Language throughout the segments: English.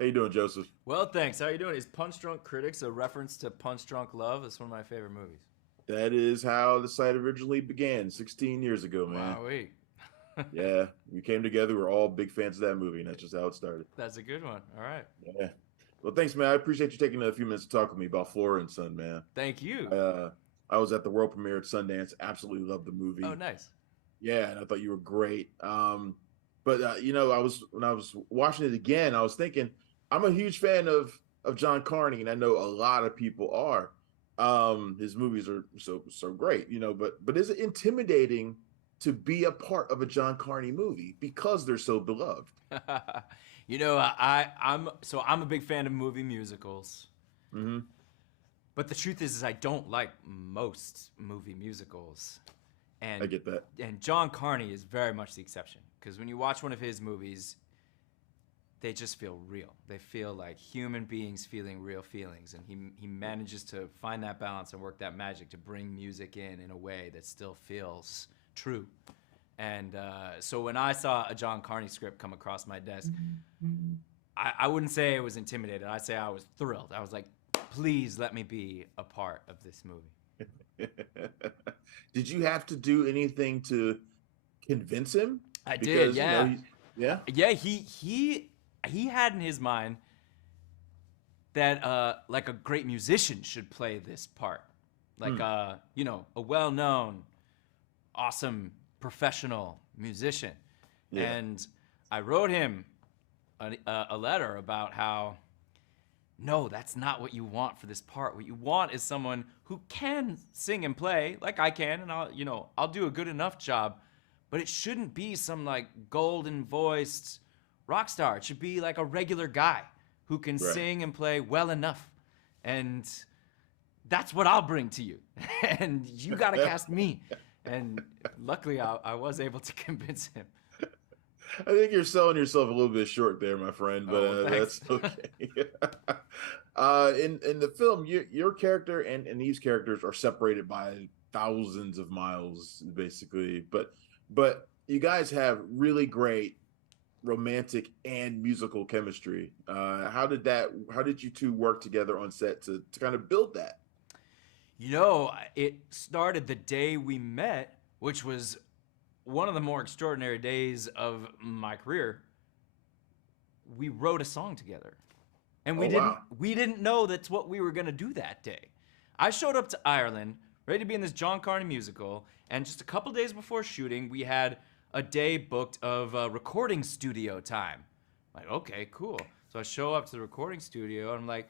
How you doing, Joseph? Well, thanks. How you doing? Is Punch Drunk Critics a reference to Punch Drunk Love? It's one of my favorite movies. That is how the site originally began 16 years ago, man. Wow, wait. Yeah, we came together. We're all big fans of that movie, and that's just how it started. That's a good one. All right. Yeah. Well, thanks, man. I appreciate you taking a few minutes to talk with me about Flora and Son, man. Thank I, you. uh, I was at the world premiere at Sundance. Absolutely loved the Oh, movie. nice. Yeah, and I thought you were great. But I was when I was watching it again, I was thinking I'm a huge fan of John Carney, and I know a lot of people are. His movies are so great, but is it intimidating to be a part of a John Carney movie because they're so beloved? I'm a big fan of movie musicals. Hmm. But the truth is I don't like most movie musicals. I And get that. and John Carney is very much the exception because when you watch one of his movies, they just feel real. They feel like human beings feeling real feelings, and he manages to find that balance and work that magic to bring music in a way that still feels true. And so when I saw a John Carney script come across my desk, I wouldn't say I was intimidated. I'd say I was thrilled. I was like, please let me be a part of this movie. Did you have to do anything to convince him? I did, Because, yeah. yeah. Yeah, he had in his mind that like a great musician should play this part, like a well-known, awesome professional musician. Yeah. And I wrote him a letter about how no, that's not what you want for this part. What you want is someone who can sing and play like I can, and I'll do a good enough job, but it shouldn't be some like golden voiced rock star. It should be like a regular guy who can Right. sing and play well enough. And that's what I'll bring to you. And you got to cast me. And luckily I was able to convince him. I think you're selling yourself a little bit short there, my friend, but Oh, well, thanks. that's okay. In the film, your character and these characters are separated by thousands of miles, basically. But you guys have really great romantic and musical chemistry. How did you two work together on set to kind of build that? It started the day we met, which was one of the more extraordinary days of my career. We wrote a song together. And we Oh, didn't wow. we didn't know that's what we were going to do that day. I showed up to Ireland ready to be in this John Carney musical, and just a couple days before shooting, we had a day booked of recording studio time. Like, okay, cool. So I show up to the recording studio, and I'm like,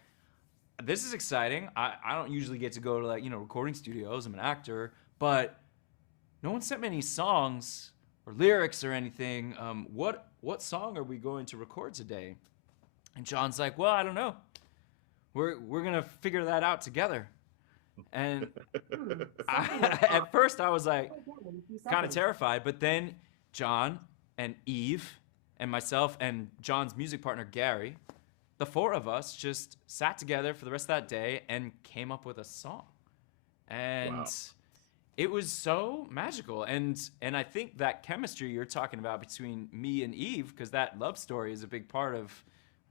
this is exciting. I don't usually get to go to recording studios. I'm an actor, but no one sent me any songs or lyrics or anything. What song are we going to record today? And John's like, well, I don't know. We're gonna figure that out together. And at first I was like kind of terrified, but then John and Eve and myself and John's music partner Gary, the four of us just sat together for the rest of that day and came up with a song. And Wow. it was so magical. And I think that chemistry you're talking about between me and Eve, because that love story is a big part of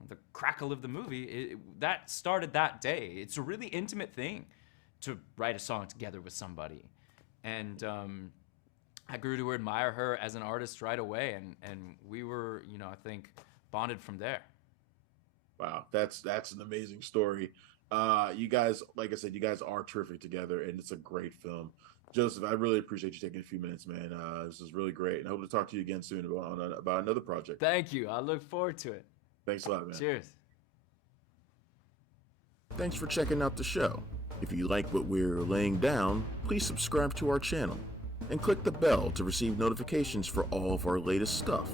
the crackle of the movie, that started that day. It's a really intimate thing to write a song together with somebody. And I grew to admire her as an artist right away, and we were, I think, bonded from there. Wow, that's an amazing story. You guys, like I said, you guys are terrific together, and it's a great film. Joseph, I really appreciate you taking a few minutes, man. This is really great, and I hope to talk to you again soon about another project. Thank you. I look forward to it. Thanks a lot, man. Cheers. Thanks for checking out the show. If you like what we're laying down, please subscribe to our channel and click the bell to receive notifications for all of our latest stuff.